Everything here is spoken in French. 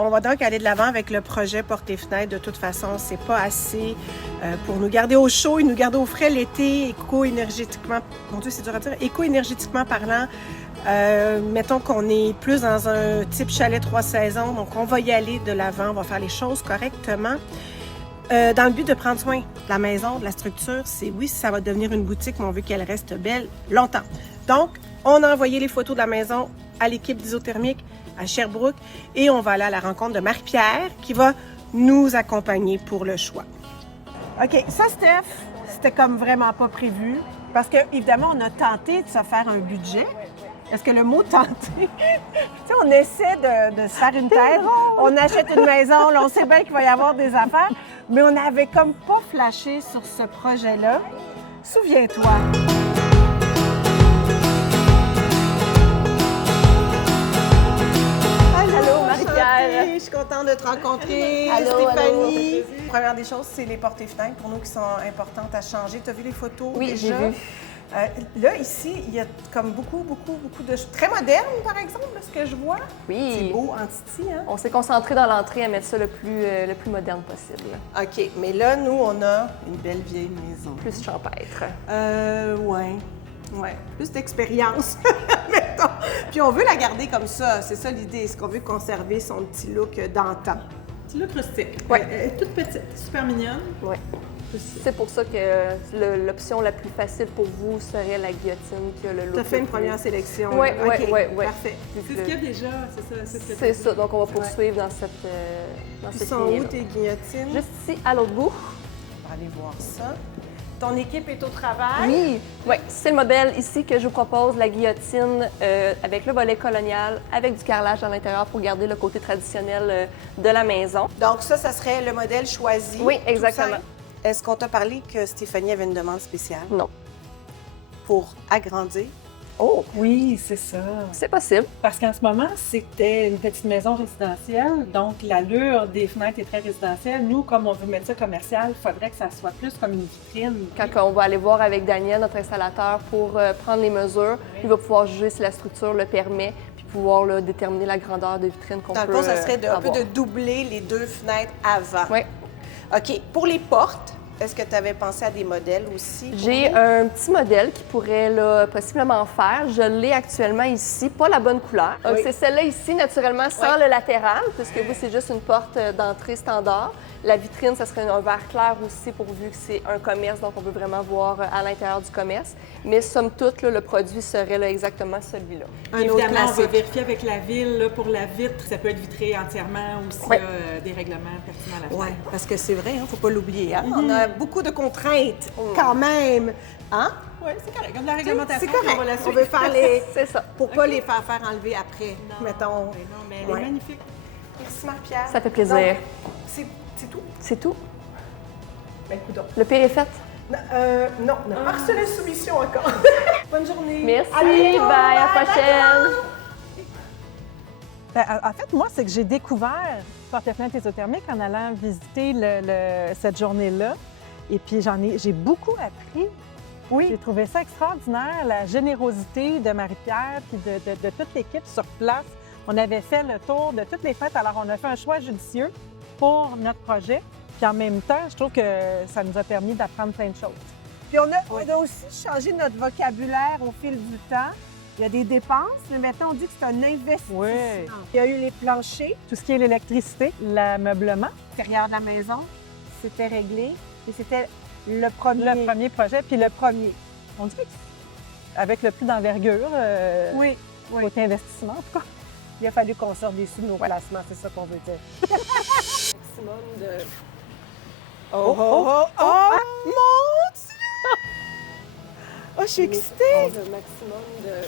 On va donc aller de l'avant avec le projet Portes et Fenêtres. De toute façon, c'est pas assez pour nous garder au chaud et nous garder au frais l'été, éco-énergétiquement, mon Dieu, c'est dur à dire, éco-énergétiquement parlant. Mettons qu'on est plus dans un type chalet 3 saisons, donc on va y aller de l'avant, on va faire les choses correctement. Dans le but de prendre soin de la maison, de la structure, c'est oui, ça va devenir une boutique, mais on veut qu'elle reste belle longtemps. Donc, on a envoyé les photos de la maison à l'équipe d'Isothermique à Sherbrooke et on va aller à la rencontre de Marie-Pierre qui va nous accompagner pour le choix. OK, ça, Steph, c'était comme vraiment pas prévu parce que, évidemment, on a tenté de se faire un budget. Est-ce que le mot tenter, tu sais, on essaie de se faire une tête, on achète une maison, là, on sait bien qu'il va y avoir des affaires, mais on n'avait comme pas flashé sur ce projet-là. Souviens-toi. Allô, Marie-Pierre. Je suis contente de te rencontrer, Allô, Stéphanie. allô. Première des choses, c'est les portes et fenêtres pour nous qui sont importantes à changer. Tu as vu les photos Oui, déjà? j'ai vu. Là, ici, il y a comme beaucoup de choses. Très moderne, par exemple, ce que je vois. Oui. C'est beau en titi, hein? On s'est concentré dans l'entrée à mettre ça le plus moderne possible. OK, mais là, nous, on a une belle vieille maison. Plus champêtre. Ouais. Plus d'expérience, mettons. Puis on veut la garder comme ça, c'est ça l'idée. Est-ce qu'on veut conserver son petit look d'antan? Petit look rustique. Ouais. Elle est toute petite, super mignonne. Oui. C'est pour ça que l'option la plus facile pour vous serait la guillotine qui a le look. Tu as fait une le plus- première sélection. Oui, là. OK, oui. Parfait. C'est ce qu'il y a déjà, c'est ça. ce que C'est tu ça, donc on va poursuivre dans cette Puis cette sont où lignée-là. tes guillotines? Juste ici, à l'autre bout. On va aller voir ça. Ton équipe est au travail? Oui, c'est le modèle ici que je vous propose, la guillotine avec le volet colonial, avec du carrelage à l'intérieur pour garder le côté traditionnel de la maison. Donc ça serait le modèle choisi? Oui, tout exactement. simple. Est-ce qu'on t'a parlé que Stéphanie avait une demande spéciale Non. pour agrandir? Oh, Oui, c'est ça. c'est possible. Parce qu'en ce moment, c'était une petite maison résidentielle, donc l'allure des fenêtres est très résidentielle. Nous, comme on veut mettre ça commercial, il faudrait que ça soit plus comme une vitrine. Quand on va aller voir avec Daniel, notre installateur, pour prendre les mesures, il va pouvoir juger si la structure le permet, puis pouvoir là, déterminer la grandeur de vitrine qu'on peut Dans le fond, ça serait un peu avoir. de doubler les deux fenêtres avant. Oui. OK. Pour les portes, est-ce que tu avais pensé à des modèles aussi? pour J'ai vous? un petit modèle qui pourrait là, possiblement faire. Je l'ai actuellement ici, pas la bonne couleur. Donc, Oui. c'est celle-là ici, naturellement, sans le latéral, puisque vous, c'est juste une porte d'entrée standard. La vitrine, ça serait un verre clair aussi, pourvu que c'est un commerce, donc on peut vraiment voir à l'intérieur du commerce. Mais somme toute, là, le produit serait là, exactement celui-là. Un autre Évidemment, on va classique. vérifier avec la ville. Là, pour la vitre, ça peut être vitré entièrement ou s'il Ouais. y a des règlements pertinents à la Oui, fenêtre. parce que c'est vrai, il ne faut pas l'oublier. Hein? On a beaucoup de contraintes quand même. Hein? Oui, c'est correct. Comme la réglementation, C'est puis correct. on va la On suivre. veut faire les... C'est ça. Pour pas les faire enlever après, mettons. Mais non, mais elle Ouais. est magnifique. Merci Marie-Pierre. Ça fait plaisir. Donc, c'est tout? C'est tout. Ben, coudonc. Le pire est fait. Non, on n'a pas reçu la soumission encore. Bonne journée. Merci. À bientôt. Bye, à la Bye, prochaine. Ben, en fait, moi, c'est que j'ai découvert Portes et Fenêtres Isothermiques en allant visiter cette journée-là. Et puis, j'ai beaucoup appris. Oui. J'ai trouvé ça extraordinaire, la générosité de Marie-Pierre puis de toute l'équipe sur place. On avait fait le tour de toutes les fêtes, alors on a fait un choix judicieux pour notre projet. Puis en même temps, je trouve que ça nous a permis d'apprendre plein de choses. Puis on a aussi changé notre vocabulaire au fil du temps. Il y a des dépenses, mais maintenant on dit que c'est un investissement. Oui. Il y a eu les planchers, Tout ce qui est l'électricité, l'ameublement, l'intérieur de la maison, c'était réglé. Et c'était le premier. le premier projet, puis le premier. On dirait qu'avec le plus d'envergure, Oui. côté investissement, en tout cas. Il a fallu qu'on sorte des sous de nos placements, c'est ça qu'on veut dire. Maximum de... Oh, mon Dieu! Oh, je suis excitée! On veut maximum de...